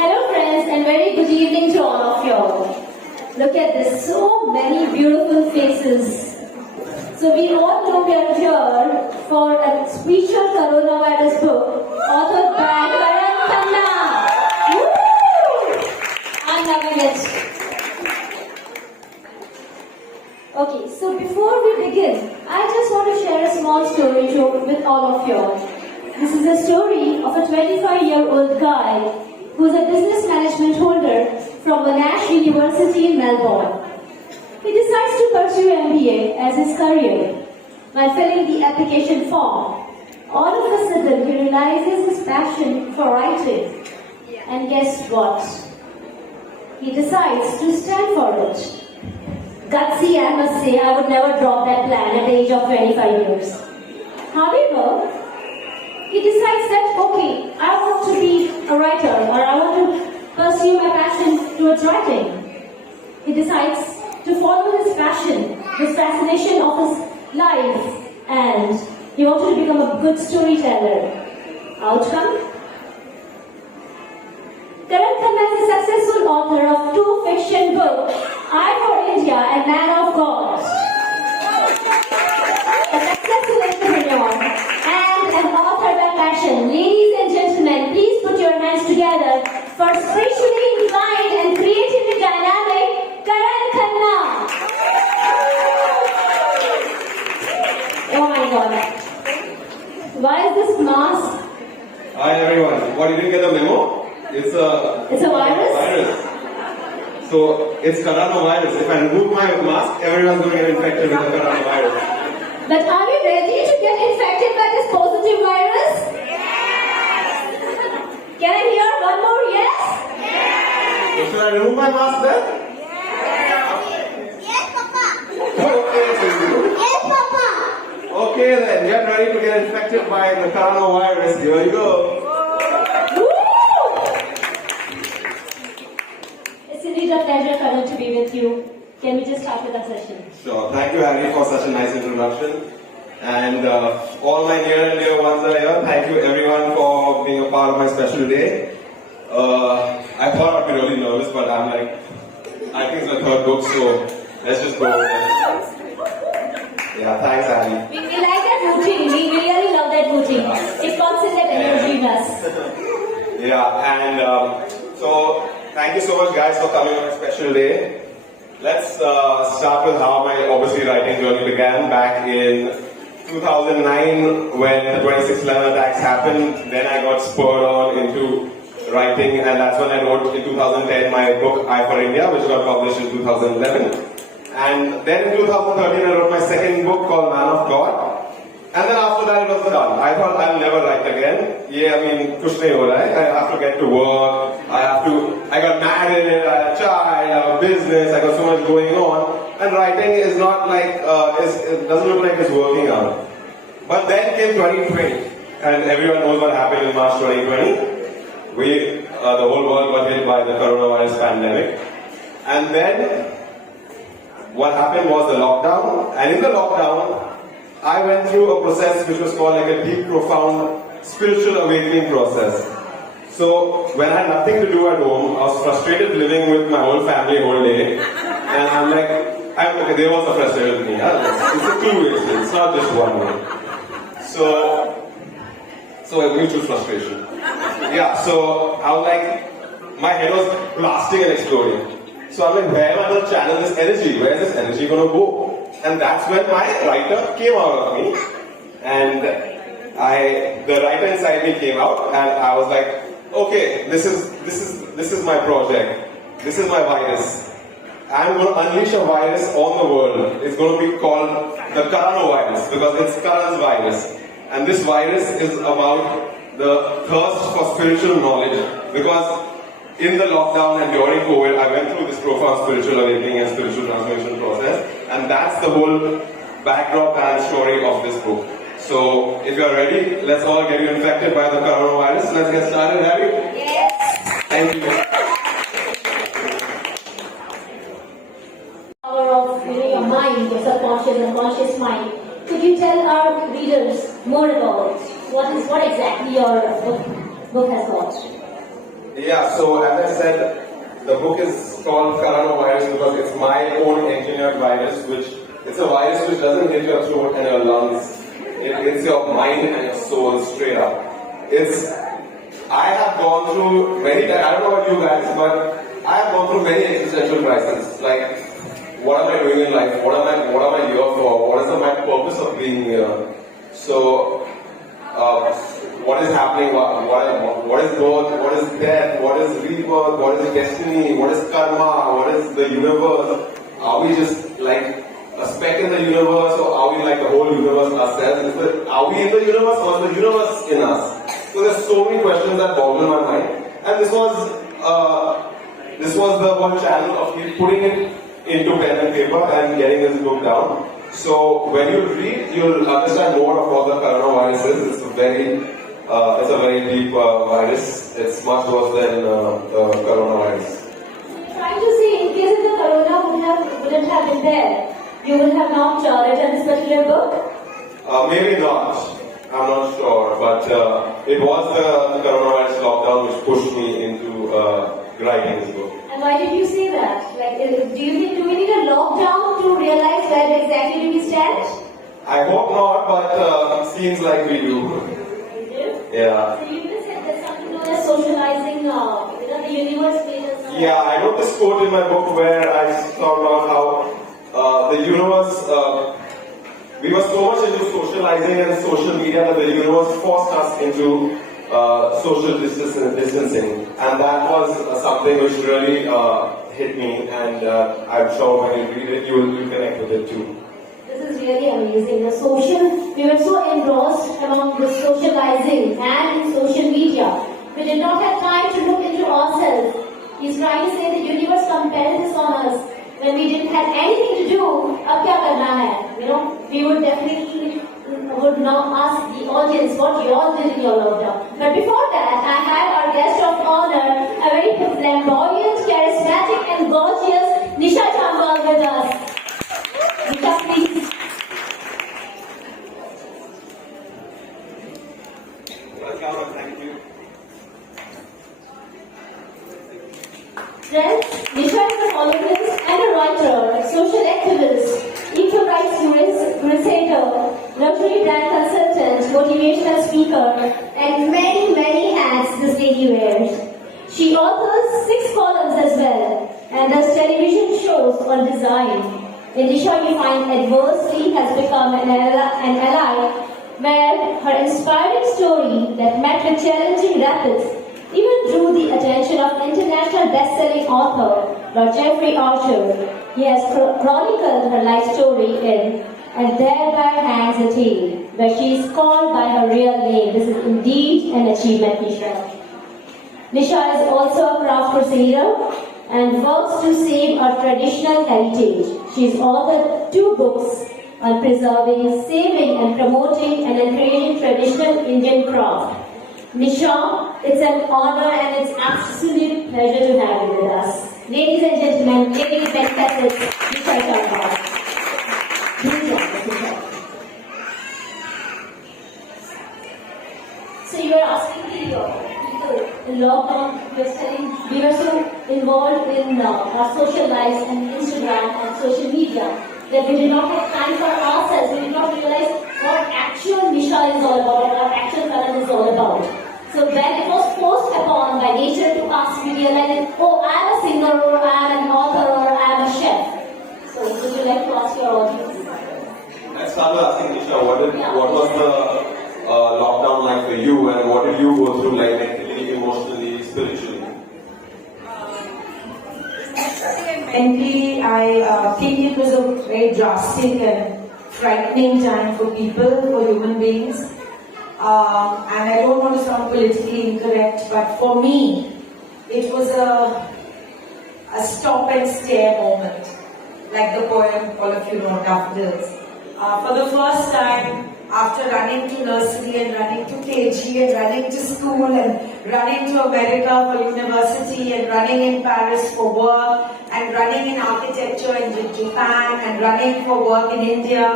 Hello friends and very good evening to all of you all. Look at this, so many beautiful faces. So we all know we are here for a special coronavirus book authored by Karan Khanna. Woo! I'm loving it. Okay, so before we begin, I just want to share a small story with all of you all. This is a story of a 25-year-old guy who is a business management holder from Monash University in Melbourne. He decides to pursue MBA as his career. While filling the application form, all of a sudden he realizes his passion for writing. And guess what? He decides to stand for it. Gutsy, I must say, I would never drop that plan at the age of 25 years. However, he decides that, okay, I want to be a writer, or I want to pursue my passion towards writing. He decides to follow his passion, this fascination of his life, and he wanted to become a good storyteller. Outcome? Karan Khanna is a successful author of 2 fiction books, I for India and Man of God. A successful entrepreneur and an author by passion. Ladies and gentlemen, please put your hands together for spiritually inclined and creatively dynamic Karan Khanna. Oh my God. Why is this mask? Hi everyone. What, you didn't get the memo? It's a virus? So it's Karanavirus. If I remove my mask, everyone's going to get infected with the Karanavirus. But are we ready to get infected by this positive virus? Yes! Can I hear one more yes? Yes! So should I remove my mask then? Yes! Yes, Papa! Okay, Yes, Papa! Okay then, get ready to get infected by the Karanavirus. Here you go. It's indeed a pleasure, Karan, to be with you. Can we just start with our session? Sure. Thank you, Harry, for such a nice introduction. And all my near and dear ones are here. Thank you, everyone, for being a part of my special day. I thought I'd be really nervous, but I'm like, I think it's my 3rd book, so let's just go with it. Yeah, thanks, Harry. We like that routine. We really love that routine. It constants that energy in us. Yeah, and so thank you so much, guys, for coming on a special day. Let's start with how my obviously writing journey began back in 2009 when the 26/11 attacks happened. Then I got spurred on into writing, and that's when I wrote in 2010 my book I for India, which got published in 2011. And then in 2013 I wrote my 2nd book called Man of God. And then after that it was done. I thought I'll never write again. Yeah, I mean, kuch nahi ho raha hai. I have to get to work. I got married, I had a child, I have a business, I got so much going on. And writing is not like, it doesn't look like it's working out. But then came 2020. And everyone knows what happened in March 2020. The whole world got hit by the coronavirus pandemic. And then, what happened was the lockdown. And in the lockdown, I went through a process which was called like a deep, profound spiritual awakening process. So when I had nothing to do at home, I was frustrated living with my whole family whole day. And I'm like, okay, they also frustrated with me. Huh? It's a two-way thing, it's not just one way. So a mutual frustration. Yeah, so I was like, my head was blasting and exploding. So I'm like, where am I going to channel this energy? Where is this energy going to go? And that's when my writer came out of me. And the writer inside me came out, and I was like, okay, this is my project. This is my virus. I'm going to unleash a virus on the world. It's going to be called the Karanavirus because it's Karan's virus. And this virus is about the thirst for spiritual knowledge. Because in the lockdown and during COVID, I went through this profound spiritual awakening and spiritual transformation process. And that's the whole backdrop and story of this book. So, if you're ready, let's all get you infected by the coronavirus. Let's get started, Harry? Yes. Thank you. Power of your mind, your subconscious and conscious mind. Could you tell our readers more about what exactly your book has got? Yeah, so as I said, the book is called Karanavirus because it's my own engineered virus, which it's a virus which doesn't hit your throat and your lungs. It hits your mind and your soul straight up. I have gone through many times, I don't know about you guys, but I have gone through many existential crises. Like, what am I doing in life? What am I here for? What is my purpose of being here? So, what is happening? What is birth? What is death? What is rebirth? What is destiny? What is karma? What is the universe? Are we just like a speck in the universe, or are we like the whole universe ourselves? Are we in the universe, or is the universe in us? So there's so many questions that boggle my mind, and this was the one channel of me putting it into pen and paper and getting this book down. So when you read, you'll understand more of what the coronavirus is. It's a very deep virus. It's much worse than the coronavirus. Trying to say, in case the corona wouldn't have been there, you would have not written this particular book? Maybe not. I'm not sure. But it was the coronavirus lockdown which pushed me into writing this book. And why did you say that? Like, do we need a lockdown to realize where exactly do we stand? I hope not, but it seems like we do. We do? Yeah. So you just said there's something known as socializing, the universe phases. Yeah, I wrote this quote in my book where I talk about how the universe, we were so much into socializing and social media that the universe forced us into social distancing, and that was something which really hit me, and I'm sure when you read it, you'll connect with it too. This is really amazing. We were so engrossed among the socializing and in social media. We did not have time to look into ourselves. He's trying to say the universe compelled this on us when we didn't have anything to do. Ab kya karna hai? We would definitely would now ask the audience what you all did in your lockdown. But before that, I have our guest of honor, a very flamboyant, charismatic, and gorgeous Nisha Jambal with us. Nisha, please. Thank you. Friends, Nisha is a columnist and a writer, a social activist, equal rights crusader, luxury brand consultant, motivational speaker, and many, many hats this lady wears. She authors 6 columns as well, and does television shows on design. In Nisha, you find adversity has become an ally, where her inspiring story that met with challenging rapids even drew the attention of international best-selling author Lord Jeffrey Archer. He has chronicled her life story in And Thereby Hangs a Tale, where she is called by her real name. This is indeed an achievement, Nisha. Nisha is also a craft crusader and works to save our traditional heritage. She has authored 2 books on preserving, saving, and promoting and encouraging traditional Indian craft. Nisha, it's an honor and it's absolute pleasure to have you with us. Ladies and gentlemen, ladies and gentlemen, Nisha Jambal. So you are asking the people in lockdown, you are saying we were so involved in our social lives and Instagram and social media that we did not have time for ourselves. We did not realize what actual Nisha is all about, what actual Karan is all about. So when it was forced upon by nature to us, we realized, oh, I'm a singer, or I'm an author, or I'm a chef. So would you like to ask your audience? Let's start with asking Nisha, what was the lockdown like for you, and what did you go through, like mentally, emotionally, spiritually? Mentally, I think it was a very drastic and frightening time for people, for human beings. And I don't want to sound politically incorrect, but for me, it was a stop and stare moment, like the poem all of you know, Daffodils. For the first time, after running to nursery and running to KG and running to school and running to America for university and running in Paris for work and running in architecture in Japan and running for work in India,